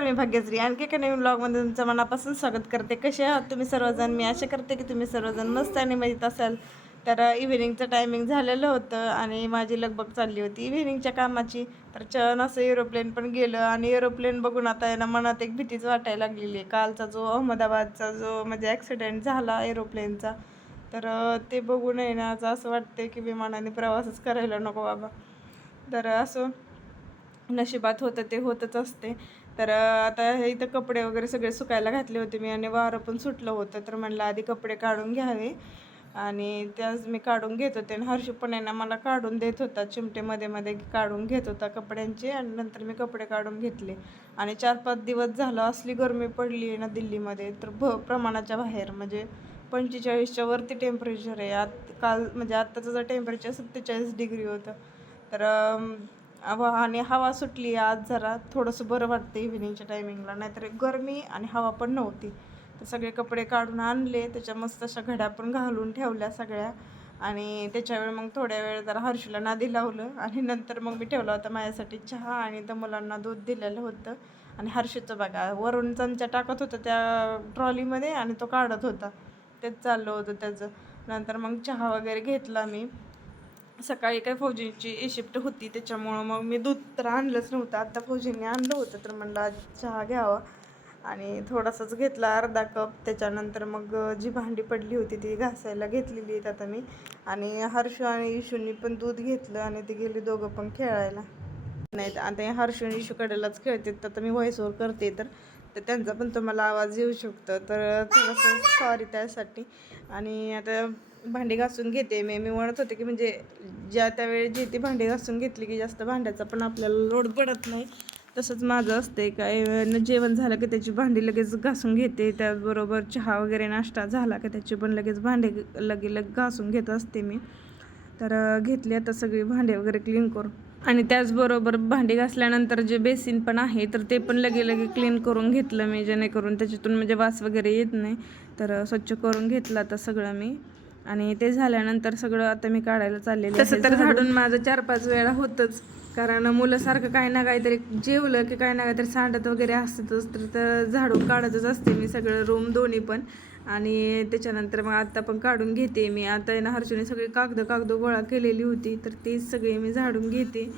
नमस्कार मी भाग्यश्री. आणखी एका नवीन ब्लॉगमध्ये तुमचं मनापासून स्वागत करते. कसे आहात तुम्ही सर्वजण? मी आशा करते की तुम्ही सर्वजण मस्त आणि मजेत असाल. तर इव्हिनिंगचं टायमिंग झालेलं होतं आणि माझी लगबग चालली होती इव्हिनिंगच्या कामाची. तर छान असं एरोप्लेन पण गेलं आणि एरोप्लेन बघून आता यांना मनात एक भीतीच वाटायला लागलेली आहे. कालचा जो अहमदाबादचा जो म्हणजे ॲक्सिडेंट झाला एरोप्लेनचा तर ते बघून आहे ना आज असं वाटते की विमानाने प्रवासच करायला नको बाबा. तर असं नशिबात होतं ते होतच असते. तर आता हे इथं कपडे वगैरे सगळे सुकायला घातले होते मी आणि वारं पण सुटलं होतं. तर म्हणलं आधी कपडे काढून घ्यावे. आणि त्याच मी काढून घेत होते आणि हर्ष पण यांना ना मला काढून देत होता. चिमटेमध्ये मध्ये काढून घेत होता कपड्यांचे आणि नंतर मी कपडे काढून घेतले. आणि चार पाच दिवस झालं असली गरमी पडली आहे ना दिल्लीमध्ये तर भ प्रमाणाच्या बाहेर म्हणजे पंचेचाळीसच्या वरती टेम्परेचर आहे. आत काल म्हणजे आत्ताचं जर टेम्परेचर सत्तेचाळीस डिग्री होतं. तर अं, आणि हवा सुटली आज जरा थोडंसं बरं वाटतं इव्हिनिंगच्या टायमिंगला नाहीतर गरमी आणि हवा पण नव्हती. तर सगळे कपडे काढून आणले त्याच्या मस्त अशा घड्या पण घालून ठेवल्या सगळ्या. आणि त्याच्यावेळी मग थोड्या वेळ जरा हर्षूला नादी लावलं आणि नंतर मग मी ठेवला होता माझ्यासाठी चहा आणि त्या मुलांना दूध दिलेलं होतं. आणि हर्षूचं बघा वरून चमचा टाकत होता त्या ट्रॉलीमध्ये आणि तो काढत होता. तेच चाललं होतं त्याचं. नंतर मग चहा वगैरे घेतला मी. सकाळी काय फौजींची शिफ्ट होती त्याच्यामुळं मग मी दूध तर आणलंच नव्हतं. आत्ता फौजींनी आणलं होतं तर म्हणलं आज चहा घ्यावा. आणि थोडासाच घेतला अर्धा कप. त्याच्यानंतर मग जी भांडी पडली होती ती घासायला घेतलेली आहेत आता मी. आणि हर्ष आणि इशूनी पण दूध घेतलं आणि ते गेले दोघं पण खेळायला. नाही आता हर्ष आणि इशूकडेलाच खेळते तर आता मी व्हॉइसवर करते तर तर त्यांचा पण तुम्हाला आवाज येऊ शकतो. तर थोडंसं सॉरी त्यासाठी. आणि आता भांडी घासून घेते. मी मी म्हणत होते की म्हणजे ज्या त्यावेळी जी ती भांडी घासून घेतली की जास्त भांड्याचा पण आपल्याला लोड पडत नाही तसंच माझं असते काय जेवण झालं की त्याची भांडी लगेच घासून घेते. त्याचबरोबर चहा वगैरे नाश्ता झाला की त्याची पण लगेच भांडे लगे लग घासून घेत असते मी. तर घेतली आता सगळी भांडे वगैरे क्लीन करून. आणि त्याचबरोबर भांडी घासल्यानंतर जे बेसिन पण आहे तर ते पण लगे लगे क्लीन करून घेतलं मी जेणेकरून त्याच्यातून म्हणजे वास वगैरे येत नाही. तर स्वच्छ करून घेतलं आता सगळं मी. आणि ते झाल्यानंतर सगळं आता मी काढायला चाललेलं तसं तर झाडून माझं चार पाच वेळा होतच. कारण मुलं सारखं काही ना काहीतरी जेवलं की काही ना काहीतरी सांडत वगैरे असतंच तर तर झाडून काढतच असते मी सगळं रूम दोन्ही पण. आणि त्याच्यानंतर मग आता पण काढून घेते मी. आता ना हर्षूने सगळी कागद कागद गोळा केलेली होती तर तीच सगळी मी झाडून घेते.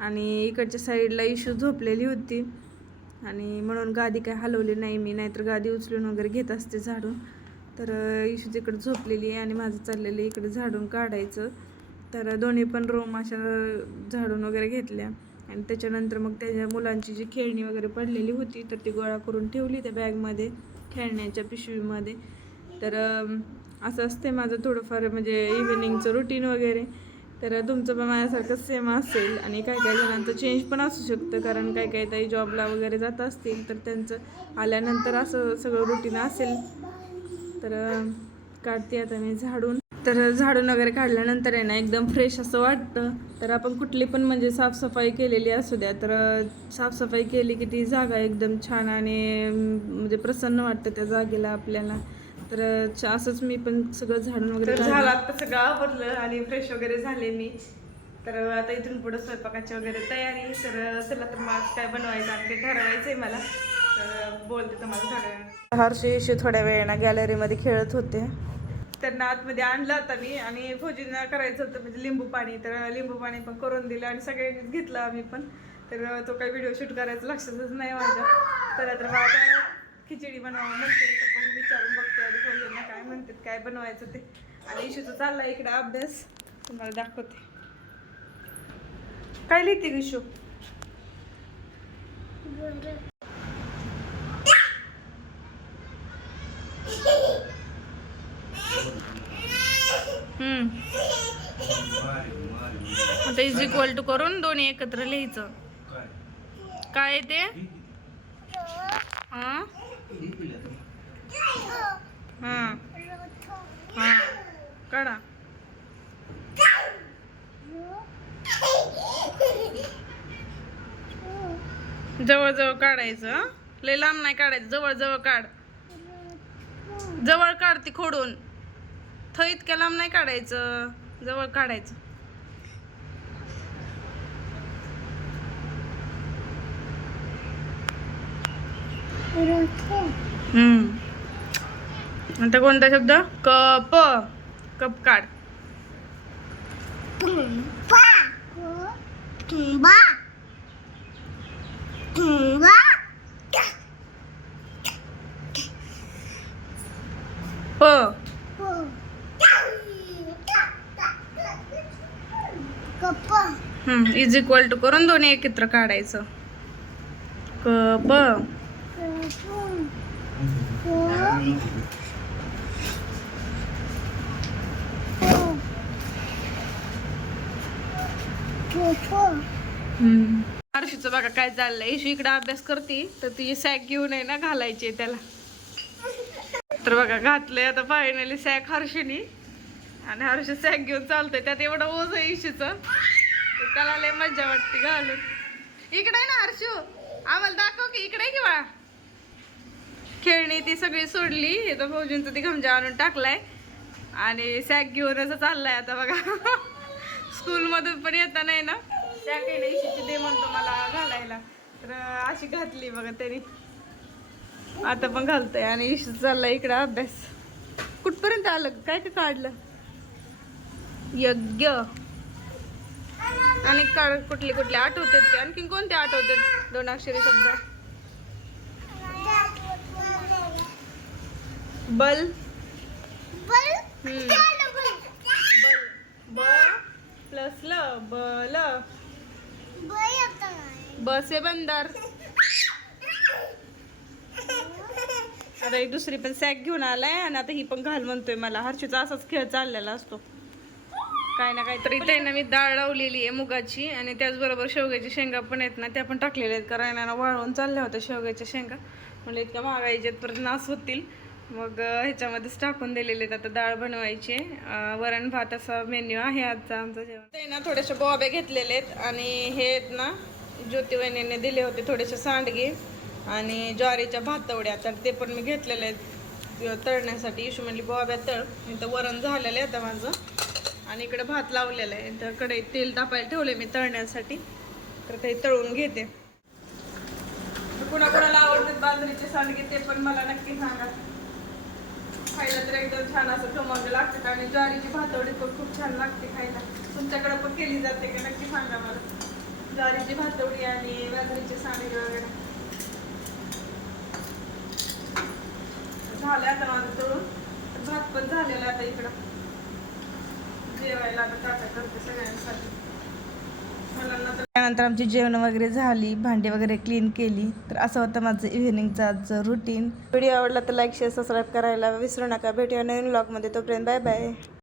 आणि इकडच्या साईडला इशू झोपलेली होती. आणि म्हणून गादी काय हलवली नाही मी नाहीतर गादी उचलून वगैरे घेत असते झाडून. तर इशू तिकडे झोपलेली आहे आणि माझं चाललेलं आहे इकडे झाडून काढायचं. तर दोन्ही पण रूम अशा झाडून वगैरे घेतल्या. आणि त्याच्यानंतर मग त्याच्या मुलांची जी खेळणी वगैरे पडलेली होती तर ती गोळा करून ठेवली त्या बॅगमध्ये खेळण्याच्या पिशवीमध्ये. तर असं असते माझं थोडंफार म्हणजे इव्हिनिंगचं रुटीन वगैरे. तर तुमचं पण माझ्यासारखं सेम असेल. आणि काही काही जणांचं चेंज पण असू शकतं कारण काही काही ताई जॉबला वगैरे जात असतील तर त्यांचं आल्यानंतर असं सगळं रुटीन असेल. तर काढते आता मी झाडून. तर झाडून वगैरे काढल्यानंतर आहे ना एकदम फ्रेश असं वाटतं. तर आपण कुठली पण म्हणजे साफसफाई केलेली असू द्या तर साफसफाई केली की ती जागा एकदम छान आणि म्हणजे प्रसन्न वाटतं त्या जागेला आपल्याला. तर असंच मी पण सगळं झाडून वगैरे झालं आता सगळं आवरलं आणि फ्रेश वगैरे झाले मी. तर आता इथून पुढं स्वयंपाकाची वगैरे तयारी. तर चला तर मग काय बनवायचं आणि ते ठरवायचं आहे मला. तर बोलते तुम्हाला थोड्या वेळ हर्षी इशू थोड्या वेळानं गॅलरीमध्ये खेळत होते. त्यांना आतमध्ये आणलं होता मी आणि फौजींना करायचं होतं म्हणजे लिंबू पाणी. तर लिंबू पाणी पण करून दिलं आणि सगळ्यांनीच घेतलं आम्ही पण. तर तो काही व्हिडिओ शूट करायचं लक्षातच नाही माझ्या. तर तर मग आता खिचडी बनवावं म्हणते. तर मग विचारून बघते आधी फौजींना काय म्हणतात काय बनवायचं ते. आणि इशूचं चाललाय इकडे अभ्यास. तुम्हाला दाखवते. काय लिहिते इशू हम्म आता इज इक्वल टू करून दोन्ही एकत्र लिहायचं. काय ते? हां? हां. हां. काढा. जवळजवळ काढायचं लय लांब नाही काढायचं जवळजवळ काढ. जवळ काढ ती खोडून. थं इतक्या लांब नाही काढायचं जवळ काढायचं. हम्म. आता कोणता शब्द? कप कप काढ. प. इज इक्वल टू करून दोन्ही एकत्र काढायचं. कप हर्षीचं बघा काय चाललंय. इशू इकडे अभ्यास करते तर ती सॅक घेऊन आहे ना घालायची त्याला. तर बघा घातलंय आता फायनली सॅक हर्षीनी. आणि हर्ष सॅक घेऊन चालतंय. त्यात एवढं ओझ आहे इशीचं त्याला लय मजा वाटते घालून. इकडे ना हर्षू. आम्हाला दाखव की इकडे आहे की बाळा खेळणी ती सगळी सोडली. तर भाऊजींचं ती गमजा आणून टाकलाय. आणि सॅक घेऊन असं चाललाय आता बघा. स्कूलमधून पण येता नाही ना. सॅक येण्याची इशीची दे म्हणतो मला घालायला. तर अशी घातली बघा त्यांनी. आता पण घालतोय आणि इशू चाललाय इकडं अभ्यास. कुठपर्यंत आलं? काय काय काढलं? यज्ञ. आणि काढ कुठले कुठले आठवतात ते? कोणते आठवतात? दोन अक्षरी शब्द. बल. हम्म. बल? ब प्लस ल बल बसे बंदर आता ही दुसरी पण सॅक घेऊन आलाय आणि आता ही पण घाल म्हणतोय मला. हर्षीचा असाच खेळ चाललेला असतो. काय ना काहीतरी ते ना मी डाळ लावलेली आहे मुगाची आणि त्याचबरोबर शेवग्याच्या शेंगा पण आहेत ना त्या पण टाकलेल्या आहेत. कारण वाळवून चालल्या होत्या शेवग्याच्या शेंगा. म्हणजे इतक्या महागायच्या परत नास होतील. मग ह्याच्यामध्येच टाकून दिलेले आहेत. आता डाळ बनवायची वरण भात असा मेन्यू आहे आजचा आमचं जेवण. ते ना थोडेसे बॉबे घेतलेले आहेत. आणि हे आहेत ना ज्योतिवहिनीने दिले होते थोडेसे सांडगे आणि ज्वारीच्या भातवड्या. तर ते पण मी घेतलेले आहेत. तळण्यासाठी इशू म्हणली बॉब्या तळ. इथं वरण झालेलं आहे आता माझं. आणि इकडे भात लावलेला आहे. तर कडे तेल तापायला ठेवले मी तळण्यासाठी. तर ते तळून घेते. कुणाकुणाला आवडतात बाजरीचे सांडगे ते पण मला नक्की सांगा. खायला तर एकदम छान असं खमंग लागतात आणि ज्वारीची भातवडी पण खूप छान लागते खायला. तुमच्याकडे पण केली जाते का? नक्की सांगा मला. ज्वारीची भातवडी आणि बाजरीचे सांडगे वगैरे. झालं आता माझं तळून. भात पण झालेला आता इकडं. जेवायला आता टाटा करते सगळ्यांसाठी. त्यानंतर आमची जेवण वगैरे झाली भांडी वगैरे क्लीन केली. तर असं होतं माझं इव्हिनिंगचं आजचं रुटीन व्हिडिओ आवडला तर लाईक शेअर सबस्क्राईब करायला विसरू नका. भेटूया नवीन ब्लॉगमध्ये तोपर्यंत बाय बाय